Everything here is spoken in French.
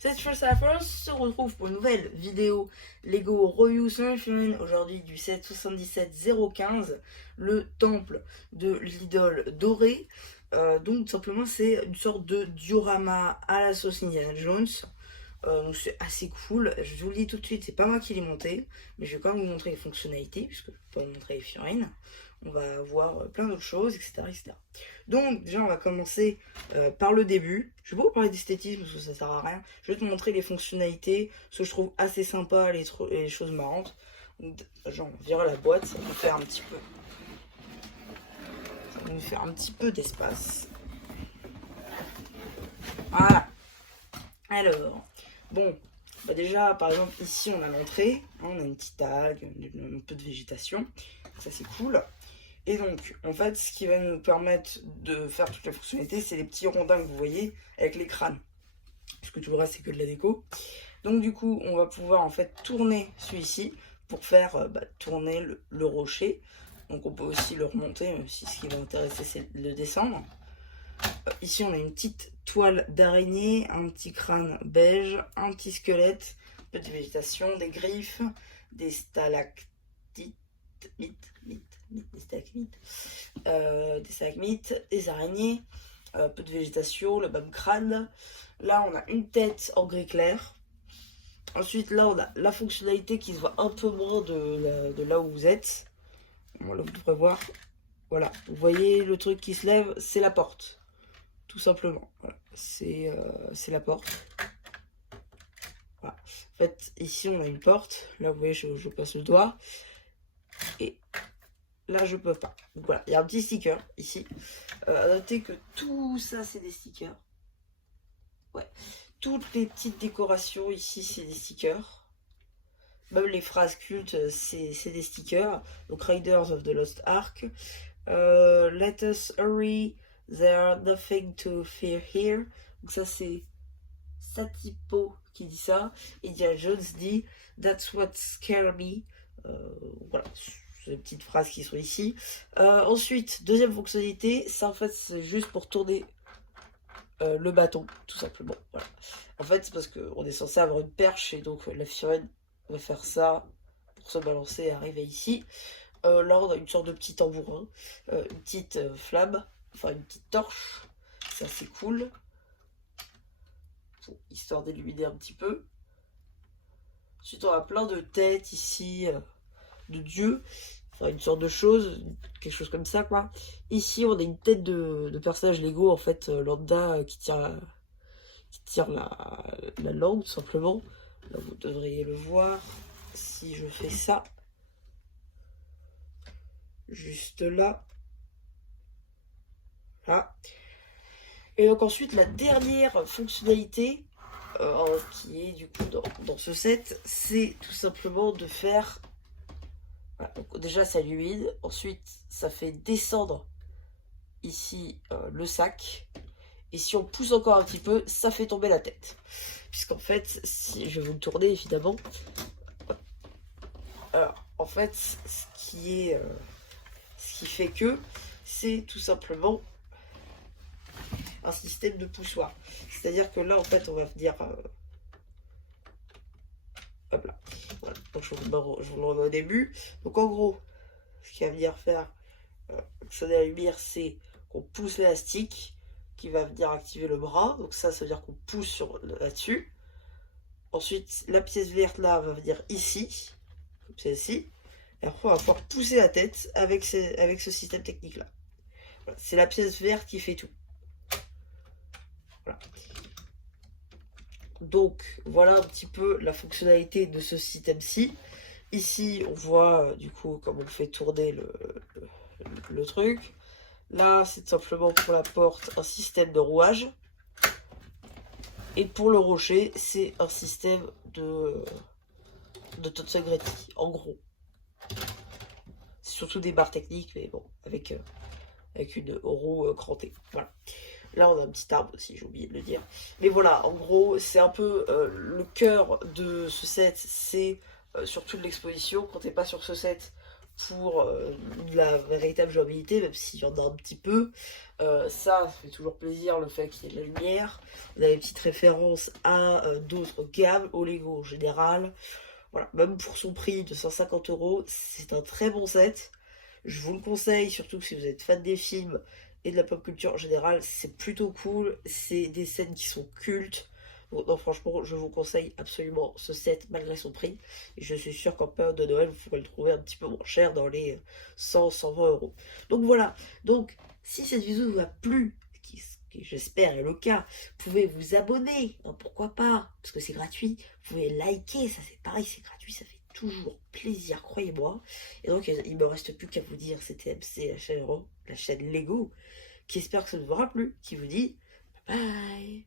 Cette chose à France se retrouve pour une nouvelle vidéo Lego Ryu Sunshine, aujourd'hui du set 77015, le temple de l'idole dorée. Donc tout simplement c'est une sorte de diorama à la sauce Indiana Jones. Donc c'est assez cool. Je vous le dis tout de suite, c'est pas moi qui l'ai monté, mais je vais quand même vous montrer les fonctionnalités, puisque je peux vous montrer les figurines. On va voir plein d'autres choses, etc., etc. Donc déjà on va commencer par le début. Je vais pas vous parler d'esthétisme parce que ça sert à rien. Je vais te montrer les fonctionnalités, ce que je trouve assez sympa, les choses marrantes. Genre on vire la boîte, ça va nous faire un petit peu. Ça va nous faire un petit peu d'espace. Voilà. Alors, bon, bah déjà par exemple ici on a l'entrée, hein, on a une petite algue, un peu de végétation, ça c'est cool. Et donc, en fait, ce qui va nous permettre de faire toutes les fonctionnalités, c'est les petits rondins que vous voyez avec les crânes. Parce que tout le reste, c'est que de la déco. Donc, du coup, on va pouvoir en fait tourner celui-ci pour faire tourner le rocher. Donc, on peut aussi le remonter, même si ce qui va m'intéresser, c'est de le descendre. Ici, on a une petite toile d'araignée, un petit crâne beige, un petit squelette, un peu de végétation, des griffes, des stalactites, des stalagmites, des araignées, un peu de végétation, le même crâne. Là, on a une tête en gris clair. Ensuite, là, on a la fonctionnalité qui se voit un peu moins de là où vous êtes. Voilà, vous devrez voir. Voilà, vous voyez le truc qui se lève, c'est la porte. Tout simplement. Voilà. C'est la porte. Voilà. En fait, ici, on a une porte. Là, vous voyez, je passe le doigt. Et là, je peux pas. Donc voilà, il y a un petit sticker ici. À noter que tout ça, c'est des stickers. Ouais. Toutes les petites décorations ici, c'est des stickers. Même les phrases cultes, c'est des stickers. Donc, Raiders of the Lost Ark. Let us hurry. There's nothing to fear here. Donc ça, c'est Satipo qui dit ça. Et Indiana Jones dit That's what scared me. Voilà. Les petites phrases qui sont ici. Ensuite, deuxième fonctionnalité, ça en fait c'est juste pour tourner le bâton, tout simplement. Voilà. En fait, c'est parce qu'on est censé avoir une perche et donc la figurine va faire ça pour se balancer et arriver ici. Là, on a une sorte de petit tambourin, une petite flamme, enfin une petite torche. Ça, c'est cool. Bon, histoire d'illuminer un petit peu. Ensuite, on a plein de têtes ici, de dieux. Enfin, une sorte de chose, quelque chose comme ça, quoi. Ici, on a une tête de personnage Lego, en fait, lambda, qui tire la langue, tout simplement. Là, vous devriez le voir si je fais ça. Juste là. Là. Et donc ensuite, la dernière fonctionnalité, qui est du coup dans ce set, c'est tout simplement de faire... Voilà, donc déjà, ça illumine. Ensuite, ça fait descendre ici le sac. Et si on pousse encore un petit peu, ça fait tomber la tête. Puisqu'en fait, si je vais vous le tourner évidemment. Alors, en fait, ce qui fait que c'est tout simplement un système de poussoir. C'est-à-dire que là, en fait, on va venir... hop là. Voilà. Donc, je vous le remets au début. Donc, en gros, ce qu'il va venir faire sonner la lumière, c'est qu'on pousse l'élastique qui va venir activer le bras. Donc ça veut dire qu'on pousse là-dessus. Ensuite, la pièce verte là va venir ici, comme celle-ci. Et après, on va pouvoir pousser la tête avec ce système technique-là. Voilà. C'est la pièce verte qui fait tout. Voilà. Donc, voilà un petit peu la fonctionnalité de ce système-ci. Ici, on voit du coup comme on fait tourner le truc. Là, c'est simplement pour la porte un système de rouage. Et pour le rocher, c'est un système de Totsugreti, en gros. C'est surtout des barres techniques, mais bon, avec une roue crantée. Voilà. Là, on a un petit arbre aussi, j'ai oublié de le dire. Mais voilà, en gros, c'est un peu le cœur de ce set, c'est surtout de l'exposition. Quand t'es pas sur ce set, pour de la véritable jouabilité, même s'il y en a un petit peu. Ça fait toujours plaisir, le fait qu'il y ait de la lumière. On a des petites références à d'autres gammes, au Lego en général. Voilà, même pour son prix de 150 €, c'est un très bon set. Je vous le conseille, surtout si vous êtes fan des films et de la pop culture en général, c'est plutôt cool. C'est des scènes qui sont cultes. Donc, non, franchement, je vous conseille absolument ce set malgré son prix. Et je suis sûr qu'en période de Noël, vous pourrez le trouver un petit peu moins cher dans les 100-120 €. Donc voilà. Donc, si cette vidéo vous a plu, ce qui j'espère est le cas, vous pouvez vous abonner. Non, pourquoi pas? Parce que c'est gratuit. Vous pouvez liker, ça c'est pareil, c'est gratuit, ça fait toujours plaisir, croyez-moi. Et donc, il me reste plus qu'à vous dire, c'était MC, la chaîne Lego, qui espère que ça vous aura plu, qui vous dit bye bye.